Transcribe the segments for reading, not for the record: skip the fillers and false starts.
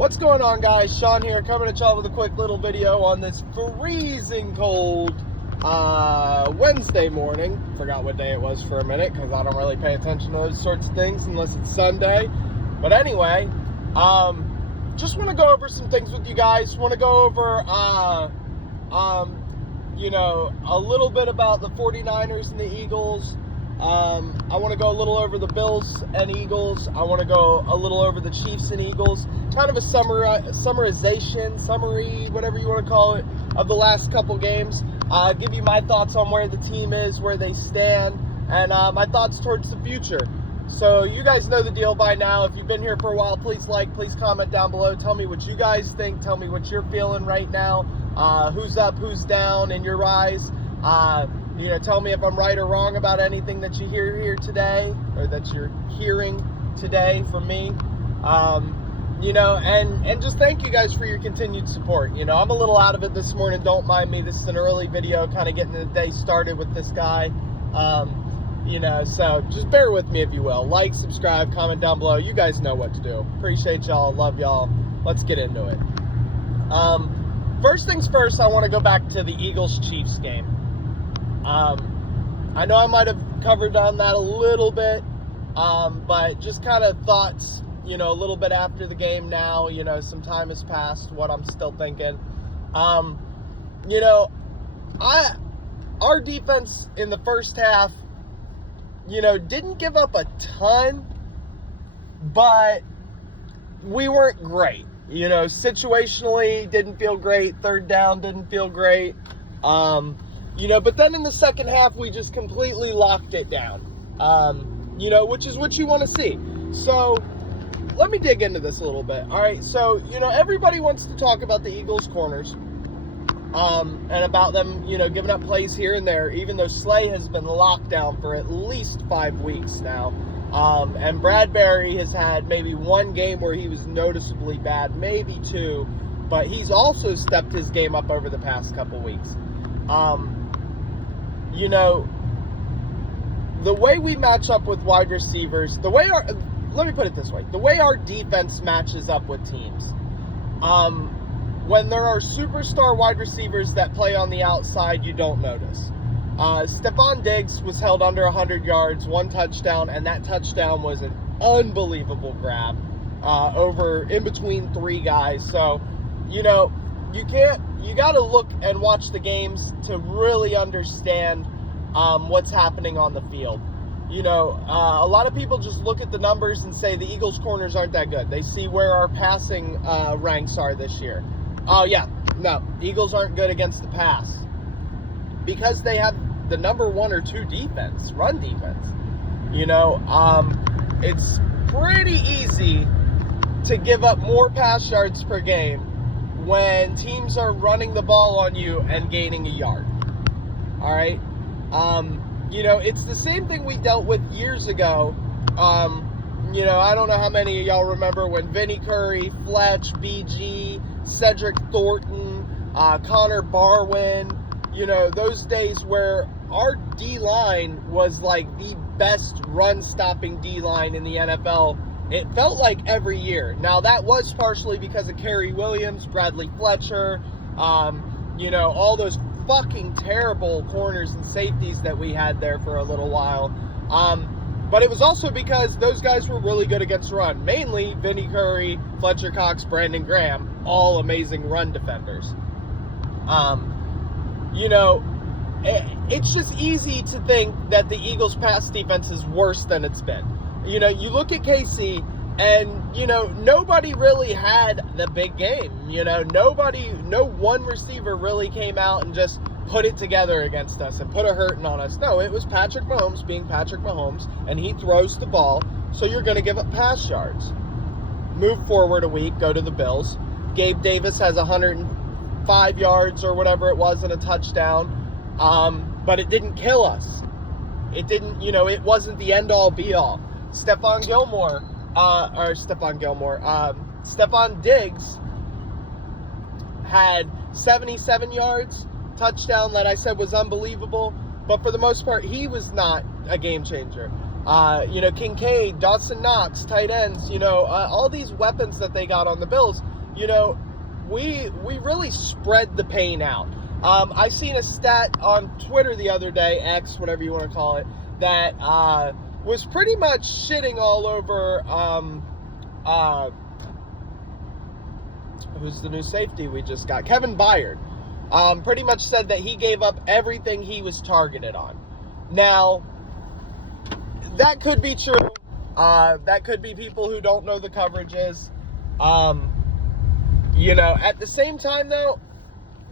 What's going on, guys? Sean here, coming at y'all with a quick little video on this freezing cold Wednesday morning. Forgot what day it was for a minute because I don't really pay attention to those sorts of things unless it's Sunday. But anyway, just want to go over some things with you guys. Want to go over, a little bit about the 49ers and the Eagles. I want to go a little over the Bills and Eagles. I want to go a little over the Chiefs and Eagles. Kind of a summary, whatever you want to call it, of the last couple games. Give you my thoughts on where the team is, where they stand, and my thoughts towards the future. So you guys know the deal by now. If you've been here for a while, please like, please comment down below. Tell me what you guys think. Tell me what you're feeling right now. Who's up, who's down in your eyes. Tell me if I'm right or wrong about anything that you hear here today, or that you're hearing today from me. And just thank you guys for your continued support. I'm a little out of it this morning. Don't mind me. This is an early video, kind of getting the day started with this guy. So just bear with me if you will. Like, subscribe, comment down below. You guys know what to do. Appreciate y'all. Love y'all. Let's get into it. First things first, I want to go back to the Eagles-Chiefs game. I know I might have covered on that a little bit, but just kind of thoughts, a little bit after the game now, some time has passed, what I'm still thinking. Our defense in the first half, didn't give up a ton, but we weren't great. Situationally didn't feel great. Third down didn't feel great. But then in the second half, we just completely locked it down, which is what you want to see. So let me dig into this a little bit. All right. So, everybody wants to talk about the Eagles corners, and about them, giving up plays here and there, even though Slay has been locked down for at least 5 weeks now. And Bradbury has had maybe one game where he was noticeably bad, maybe two, but he's also stepped his game up over the past couple weeks. The way we match up with wide receivers, let me put it this way, the way our defense matches up with teams, when there are superstar wide receivers that play on the outside, you don't notice. Stephon Diggs was held under 100 yards, 1 touchdown, and that touchdown was an unbelievable grab in between 3 guys. So, you got to look and watch the games to really understand what's happening on the field. A lot of people just look at the numbers and say the Eagles corners aren't that good. They see where our passing ranks are this year. Oh, yeah. No, Eagles aren't good against the pass because they have the number 1 or 2 defense, run defense. It's pretty easy to give up more pass yards per game when teams are running the ball on you and gaining a yard. All right? It's the same thing we dealt with years ago. I don't know how many of y'all remember when Vinnie Curry, Fletch, BG, Cedric Thornton, Connor Barwin, those days where our D-line was like the best run-stopping D-line in the NFL. It felt like every year. Now, that was partially because of Kerry Williams, Bradley Fletcher, all those fucking terrible corners and safeties that we had there for a little while. But it was also because those guys were really good against run. Mainly Vinnie Curry, Fletcher Cox, Brandon Graham, all amazing run defenders. It's just easy to think that the Eagles' pass defense is worse than it's been. You look at KC, and, nobody really had the big game. No one receiver really came out and just put it together against us and put a hurting on us. No, it was Patrick Mahomes being Patrick Mahomes, and he throws the ball, so you're going to give up pass yards. Move forward a week, go to the Bills. Gabe Davis has 105 yards or whatever it was and a touchdown, but it didn't kill us. It didn't, it wasn't the end-all, be-all. Stephon Diggs had 77 yards, touchdown that I said was unbelievable, but for the most part, he was not a game changer. Kincaid, Dawson Knox, tight ends, all these weapons that they got on the Bills, we really spread the pain out. I seen a stat on Twitter the other day, X, whatever you want to call it, that was pretty much shitting all over who's the new safety we just got? Kevin Byard. Pretty much said that he gave up everything he was targeted on. Now, that could be true. That could be people who don't know the coverages. At the same time, though,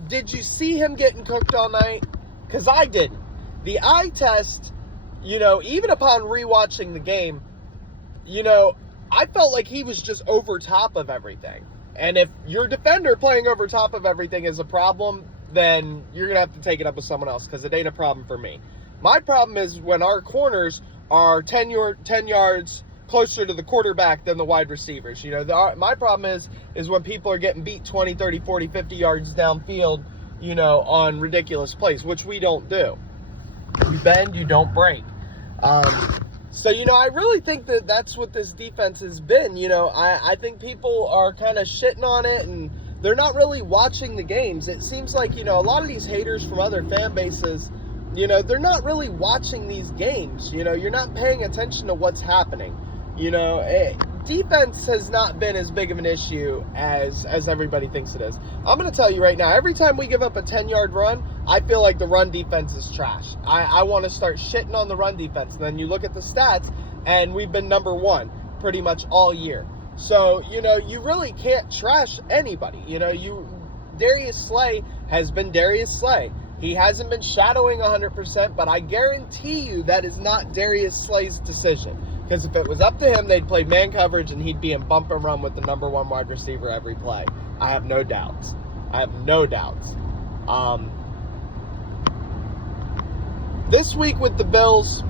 did you see him getting cooked all night? Because I didn't. The eye test, even upon rewatching the game, I felt like he was just over top of everything. And if your defender playing over top of everything is a problem, then you're going to have to take it up with someone else, because it ain't a problem for me. My problem is when our corners are 10 yards closer to the quarterback than the wide receivers. My problem is when people are getting beat 20, 30, 40, 50 yards downfield, on ridiculous plays, which we don't do. You bend, you don't break. So, I really think that that's what this defense has been. I think people are kind of shitting on it, and they're not really watching the games. It seems like, a lot of these haters from other fan bases, they're not really watching these games. You're not paying attention to what's happening. Defense has not been as big of an issue as everybody thinks it is. I'm going to tell you right now, every time we give up a 10-yard run, I feel like the run defense is trash. I want to start shitting on the run defense. And then you look at the stats, and we've been number one pretty much all year. So, you really can't trash anybody. Darius Slay has been Darius Slay. He hasn't been shadowing 100%, but I guarantee you that is not Darius Slay's decision. Because if it was up to him, they'd play man coverage and he'd be in bump and run with the number one wide receiver every play. I have no doubts. This week with the Bills,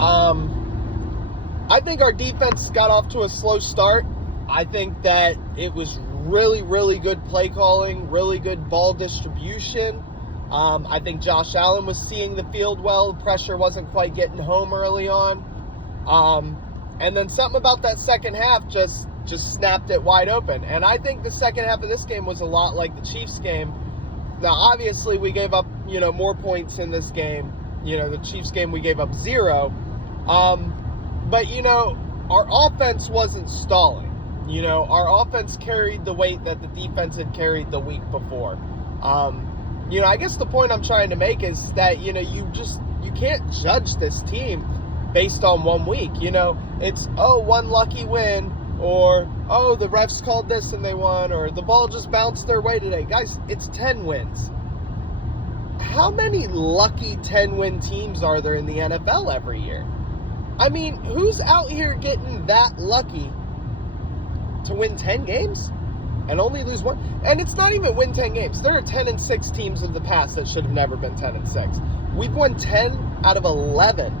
I think our defense got off to a slow start. I think that it was really, really good play calling, really good ball distribution. I think Josh Allen was seeing the field well. Pressure wasn't quite getting home early on. And then something about that second half just snapped it wide open. And I think the second half of this game was a lot like the Chiefs game. Now, obviously, we gave up, more points in this game. The Chiefs game, we gave up 0. But, our offense wasn't stalling. Our offense carried the weight that the defense had carried the week before. I guess the point I'm trying to make is that, you can't judge this team based on 1 week. It's, one lucky win, or, the refs called this and they won, or the ball just bounced their way today. Guys, it's 10 wins. How many lucky 10-win teams are there in the NFL every year? I mean, who's out here getting that lucky to win 10 games and only lose 1? And it's not even win 10 games. There are 10-6 teams of the past that should have never been 10-6. We've won 10 out of 11.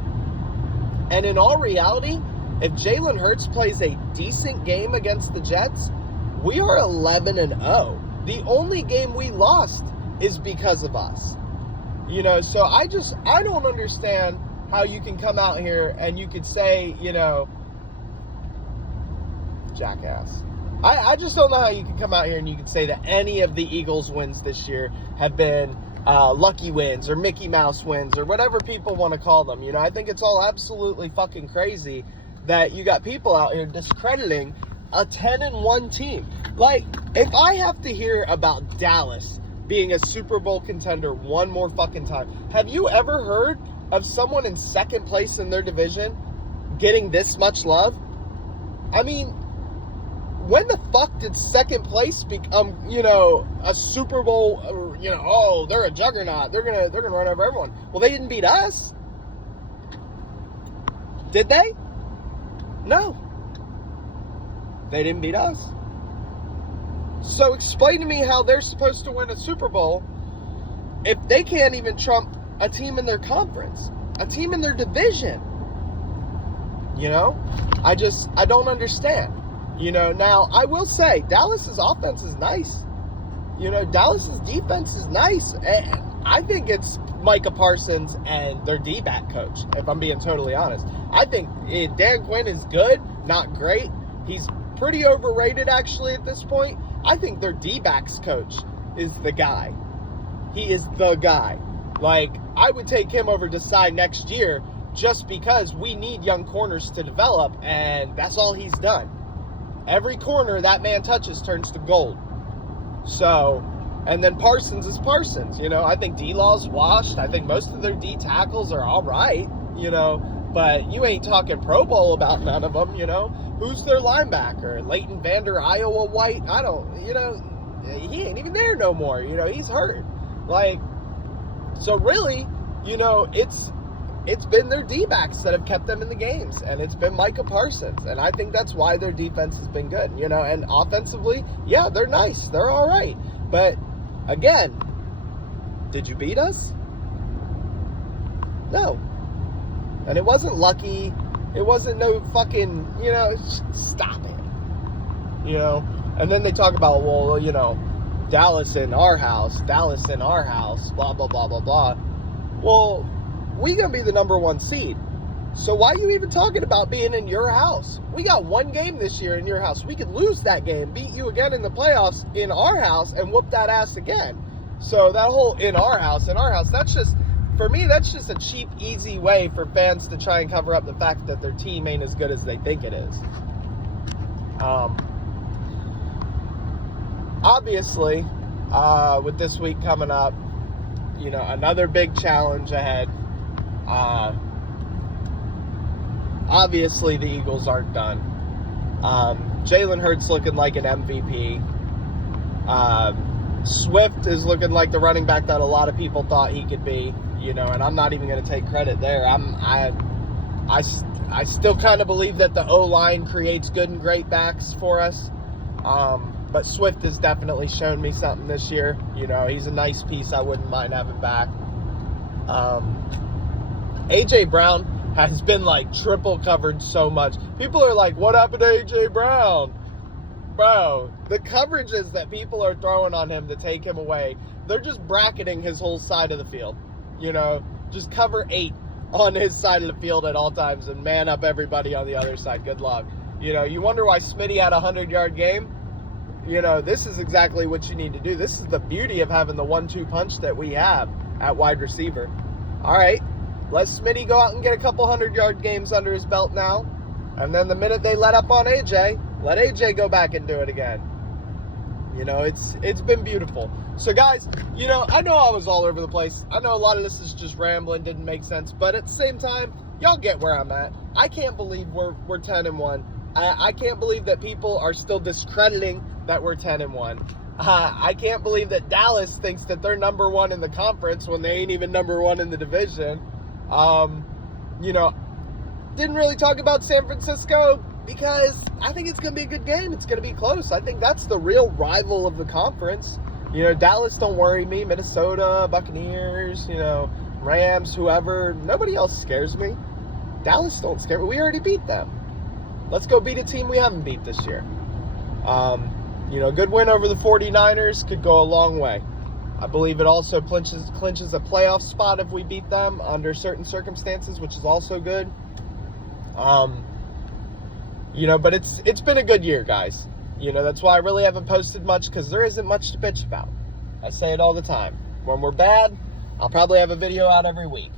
And in all reality, if Jalen Hurts plays a decent game against the Jets, we are 11-0. The only game we lost is because of us. So I don't understand how you can come out here and you could say, jackass. I just don't know how you can come out here and you could say that any of the Eagles wins this year have been lucky wins or Mickey Mouse wins or whatever people want to call them. I think it's all absolutely fucking crazy that you got people out here discrediting a 10-1 team. Like, if I have to hear about Dallas being a Super Bowl contender one more fucking time, have you ever heard of someone in second place in their division getting this much love? I mean, when the fuck did second place become, a Super Bowl, or, they're a juggernaut, they're gonna run over everyone? Well, they didn't beat us. Did they? No. They didn't beat us. So explain to me how they're supposed to win a Super Bowl if they can't even trump a team in their conference, a team in their division. I don't understand. Now I will say Dallas's offense is nice. Dallas's defense is nice. And I think it's Micah Parsons and their D-back coach, if I'm being totally honest. I think Dan Quinn is good, not great. He's pretty overrated, actually, at this point. I think their D-backs coach is the guy. He is the guy. Like, I would take him over Desai next year just because we need young corners to develop, and that's all he's done. Every corner that man touches turns to gold. So, and then Parsons is Parsons, you know. I think D-Law's washed. I think most of their D tackles are all right, you know. But you ain't talking Pro Bowl about none of them, you know. Who's their linebacker? Leighton Vander, Iowa White? I don't, you know, he ain't even there no more. You know, he's hurt. Like, so really, you know, it's been their D-backs that have kept them in the games, and it's been Micah Parsons, and I think that's why their defense has been good, you know. And offensively, yeah, they're nice. They're all right. But, again, did you beat us? No. And it wasn't lucky. It wasn't no fucking, you know, stop it. You know? And then they talk about, well, you know, Dallas in our house, blah, blah, blah, blah, blah. Well, we going to be the number 1 seed. So why are you even talking about being in your house? We got 1 game this year in your house. We could lose that game, beat you again in the playoffs in our house, and whoop that ass again. So that whole in our house, that's just, for me, that's just a cheap, easy way for fans to try and cover up the fact that their team ain't as good as they think it is. Obviously, with this week coming up, you know, another big challenge ahead. Obviously, the Eagles aren't done. Jalen Hurts looking like an MVP. Swift is looking like the running back that a lot of people thought he could be, you know, and I'm not even going to take credit there. I still kind of believe that the O-line creates good and great backs for us. But Swift has definitely shown me something this year. You know, he's a nice piece I wouldn't mind having back. A.J. Brown has been, like, triple covered so much. People are like, what happened to A.J. Brown? Bro, the coverages that people are throwing on him to take him away, they're just bracketing his whole side of the field. You know, just cover 8 on his side of the field at all times and man up everybody on the other side. Good luck. You know, you wonder why Smitty had a 100-yard game? You know, this is exactly what you need to do. This is the beauty of having the 1-2 punch that we have at wide receiver. All right, let Smitty go out and get a couple 100-yard games under his belt now. And then the minute they let up on AJ, let AJ go back and do it again. You know, it's been beautiful. So, guys, you know, I know I was all over the place. I know a lot of this is just rambling, didn't make sense. But at the same time, y'all get where I'm at. I can't believe we're 10-1. I can't believe that people are still discrediting that we're 10-1. I can't believe that Dallas thinks that they're number 1 in the conference when they ain't even number 1 in the division. You know, didn't really talk about San Francisco because I think it's going to be a good game. It's going to be close. I think that's the real rival of the conference. You know, Dallas don't worry me. Minnesota, Buccaneers, you know, Rams, whoever. Nobody else scares me. Dallas don't scare me. We already beat them. Let's go beat a team we haven't beat this year. You know, good win over the 49ers could go a long way. I believe it also clinches a playoff spot if we beat them under certain circumstances, which is also good. You know, but it's been a good year, guys. You know, that's why I really haven't posted much, because there isn't much to bitch about. I say it all the time. When we're bad, I'll probably have a video out every week.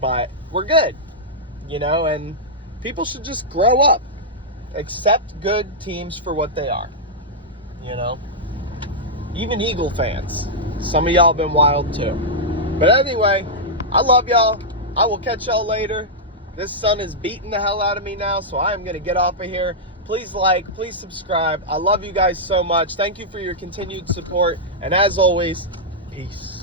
But we're good, you know, and people should just grow up. Accept good teams for what they are, you know. Even Eagle fans. Some of y'all have been wild too. But anyway, I love y'all. I will catch y'all later. This sun is beating the hell out of me now, so I am going to get off of here. Please like, please subscribe. I love you guys so much. Thank you for your continued support. And as always, peace.